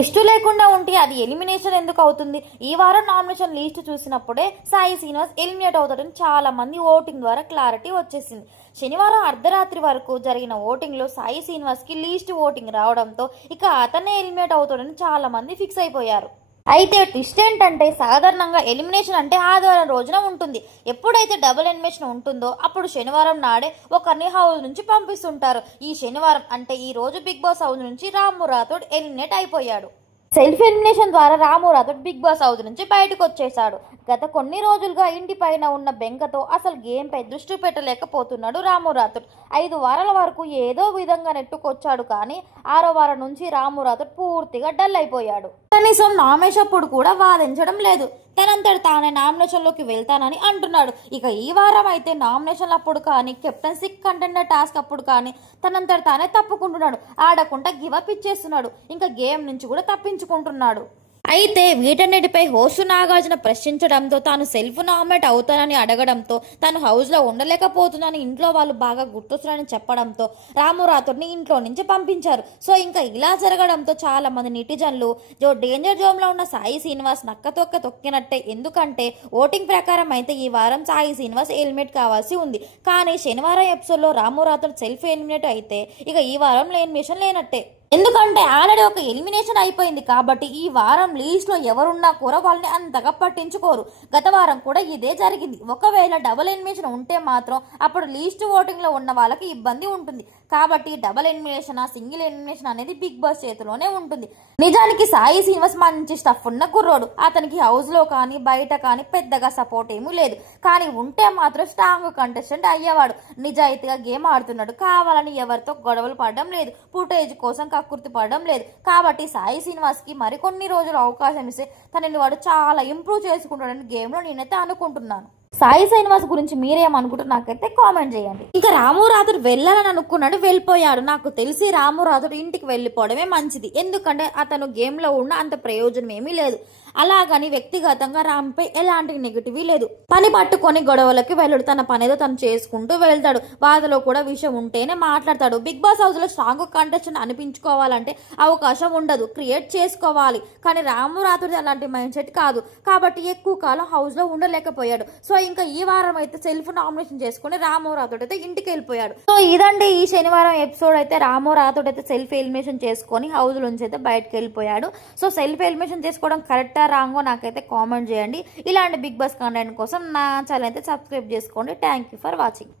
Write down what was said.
List లేకుండా ఉంటే అది ఎలిమినేషన్ ఎందుకు అవుతుంది? ఈ వారం నామినేషన్ లిస్ట్ చూసినప్పుడే సాయి శ్రీనివాస్ ఎలిమినేట్ అవుతాడని చాలా మంది ఓటింగ్ ద్వారా క్లారిటీ వచ్చేసింది. శనివారం అర్ధరాత్రి వరకు జరిగిన ఓటింగ్లో సాయి శ్రీనివాస్కి లీస్ట్ ఓటింగ్ రావడంతో ఇక అతనే ఎలిమినేట్ అవుతాడని చాలా మంది ఫిక్స్ అయిపోయారు. అయితే ట్విస్ట్ ఏంటంటే సాధారణంగా ఎలిమినేషన్ అంటే ఆదివారం రోజున ఉంటుంది. ఎప్పుడైతే డబుల్ ఎలిమినేషన్ ఉంటుందో అప్పుడు శనివారం నాడే ఒకరిని హౌస్ నుంచి పంపిస్తుంటారు. ఈ శనివారం అంటే ఈ రోజు బిగ్ బాస్ హౌస్ నుంచి రాము రాథోడ్ ఎలిమినేట్ అయిపోయాడు. సెల్ఫ్ ఎలిమినేషన్ ద్వారా Ramu Rathod Big Boss house నుంచి బయటకు వచ్చేశాడు. గత కొన్ని రోజులుగా ఇంటి పైన ఉన్న బెంకతో అసలు గేమ్పై దృష్టి పెట్టలేకపోతున్నాడు రాము రాథోడ్ ఐదు వారాల వరకు ఏదో విధంగా నెట్టుకొచ్చాడు కానీ ఆరో వారం నుంచి రాము రాథోడ్ పూర్తిగా డల్ అయిపోయాడు. కనీసం నామేషప్పుడు కూడా వాదించడం లేదు. తనంతట తానే నామినేషన్లోకి వెళ్తానని అంటున్నాడు. ఇక ఈ వారం అయితే నామినేషన్లు అప్పుడు కానీ కెప్టెన్సీ కంటెండర్ టాస్క్ అప్పుడు కానీ తనంతట తానే తప్పుకుంటున్నాడు. ఆడకుండా గివప్ ఇచ్చేస్తున్నాడు. ఇంకా గేమ్ నుంచి కూడా తప్పించుకుంటున్నాడు. అయితే వీటన్నిటిపై హోసు నాగార్జున ప్రశ్నించడంతో తాను సెల్ఫ్ నామినేట్ అవుతానని అడగడంతో తాను హౌస్లో ఉండలేకపోతున్నాను ఇంట్లో వాళ్ళు బాగా గుర్తొస్తున్నారని చెప్పడంతో రామురాతుడిని ఇంట్లో నుంచి పంపించారు. సో ఇంకా ఇలా జరగడంతో చాలా మంది నిటిజన్లు జో డేంజర్ జోన్లో ఉన్న సాయి శ్రీనివాస్ నక్క తొక్క తొక్కినట్టే. ఎందుకంటే ఓటింగ్ ప్రకారం అయితే ఈ వారం సాయి శ్రీనివాస్ ఎలిమినేట్ కావాల్సి ఉంది. కానీ శనివారం ఎపిసోడ్లో రామురాతుడు సెల్ఫ్ ఎలిమినేట్ అయితే ఇక ఈ వారం ఎలిమినేషన్ లేనట్టే. ఎందుకంటే ఆల్రెడీ ఒక ఎలిమినేషన్ అయిపోయింది కాబట్టి ఈ వారం లీస్ట్లో ఎవరున్నా కూడా వాళ్ళని అంతగా పట్టించుకోరు. గత వారం కూడా ఇదే జరిగింది. ఒకవేళ డబుల్ ఎలిమినేషన్ ఉంటే మాత్రం అప్పుడు లీస్ట్ ఓటింగ్లో ఉన్న వాళ్ళకి ఇబ్బంది ఉంటుంది. కాబట్టి డబుల్ ఎలిమినేషన్ సింగిల్ ఎలిమినేషన్ అనేది బిగ్ బాస్ చేతిలోనే ఉంటుంది. నిజానికి సాయి శ్రీనివాస్ మంచి స్టఫ్ ఉన్న కుర్రోడు. అతనికి హౌస్లో కానీ బయట కానీ పెద్దగా సపోర్ట్ ఏమీ లేదు. కానీ ఉంటే మాత్రం స్ట్రాంగ్ కంటెస్టెంట్ అయ్యేవాడు. నిజాయితీగా గేమ్ ఆడుతున్నాడు. కావాలని ఎవరితో గొడవలు పడడం లేదు. ఫుటేజ్ కోసం కక్కుర్తి పడడం లేదు. కాబట్టి సాయి శ్రీనివాస్కి మరికొన్ని రోజులు అవకాశం ఇస్తే తనని వాడు చాలా ఇంప్రూవ్ చేసుకుంటాడని గేమ్లో నేనైతే అనుకుంటున్నాను. సాయి శ్రీనివాస్ గురించి మీరేమనుకుంటారు నాకైతే కామెంట్ చేయండి. ఇంకా రామురాథుడు వెళ్ళాలని అనుకున్నాడు వెళ్ళిపోయాడు. నాకు తెలిసి రామురాథుడు ఇంటికి వెళ్ళిపోవడమే మంచిది. ఎందుకంటే అతను గేమ్లో ఉన్న అంత ప్రయోజనం ఏమీ లేదు. అలాగని వ్యక్తిగతంగా రామ్పై ఎలాంటి నెగిటివ్ లేదు. పని పట్టుకొని గొడవలకి వెళ్ళడు. తన పనేదో తను చేసుకుంటూ వెళ్తాడు. బాధలో కూడా విషయం ఉంటేనే మాట్లాడతాడు. బిగ్ బాస్ హౌస్లో స్ట్రాంగ్ కంటెస్టెంట్ అనిపించుకోవాలంటే అవకాశం ఉండదు. క్రియేట్ చేసుకోవాలి. కానీ రాము అలాంటి మైండ్ సెట్ కాదు. కాబట్టి ఎక్కువ కాలం హౌస్లో ఉండలేకపోయాడు. సో ఇంకా ఈ వారం అయితే సెల్ఫ్ నామినేషన్ చేసుకుని రామో రాథోడ్ అయితే ఇంటికి వెళ్ళిపోయాడు. సో ఇదండి ఈ శనివారం ఎపిసోడ్ అయితే రామో రాథోడ్ అయితే సెల్ఫ్ ఎలిమినేషన్ చేసుకొని హౌస్ నుంచి అయితే బయటకు వెళ్ళిపోయాడు. సో సెల్ఫ్ ఎలిమినేషన్ చేసుకోవడం కరెక్టా రాంగో నాకైతే కామెంట్ చేయండి. ఇలాంటి బిగ్ బాస్ కంటెంట్ కోసం నా ఛానల్ అయితే సబ్స్క్రైబ్ చేసుకోండి. Thank you for watching